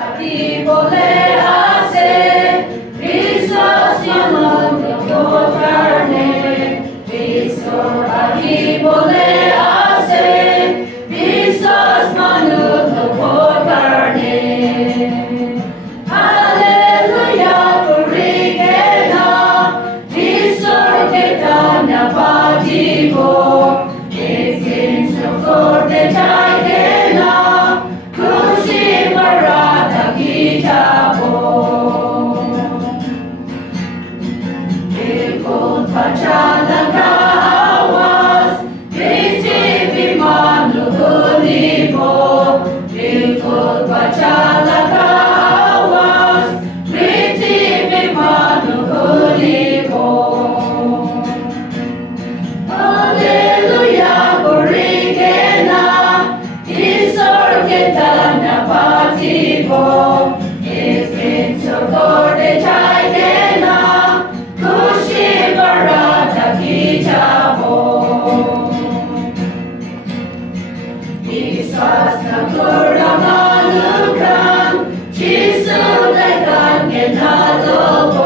আদি বলে আছে বিশ্বাস মানব কারণে বিশ্ব আদি বলে আছে বিশ্বাস মানব কারণে হালেলুয়া করি কেনা ঈশ্বরকে ধন্যবাদ দিব একদিন করতে চাই কেনা খুশি ভরা থাকি যাব বিপুল পাচালকা আওয়াজ পৃথিবী মানু তুলিব বিপুল পাচালকা আওয়াজ পৃথিবী মানু তুলিব হালেলুয়া করি কেনা ঈশ্বরকে ধন্যবাদ দিব একদিন করতে চাই কেনা খুশি ভরা থাকি যাব বিশ্বাস না করা মানুষান যিশু দেখান কেনা দেব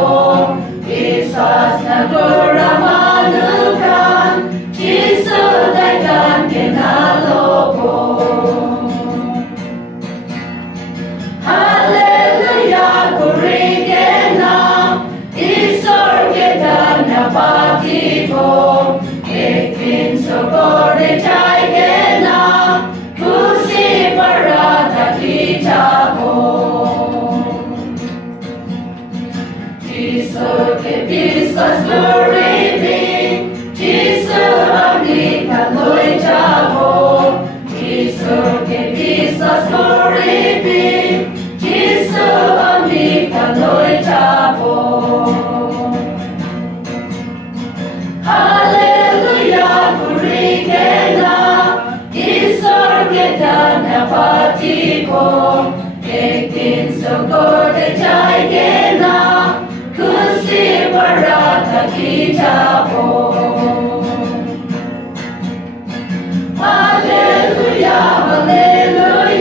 বিশ্বাস না করা মানুষান যিশু দেখান কেনা দেব হালেলুয়া করি কেনা ঈশ্বরকে ধন্যবাদ দিব একদিন করতে চাই কেনা খুশি ভরা থাকি যাব যিশুকে বিশ্বাস করিবি যিশু আমি কালৈ যাব যিশুকে বিশ্বাস করিবি যিশু আমি কালৈ যাব হালেলুয়া করি কেনা ঈশ্বরকে ধন্যবাদ দিব একদিন করতে চাই কেনা খুশি ভরা থাকি যাব হালেলুয়া হালেলুয়া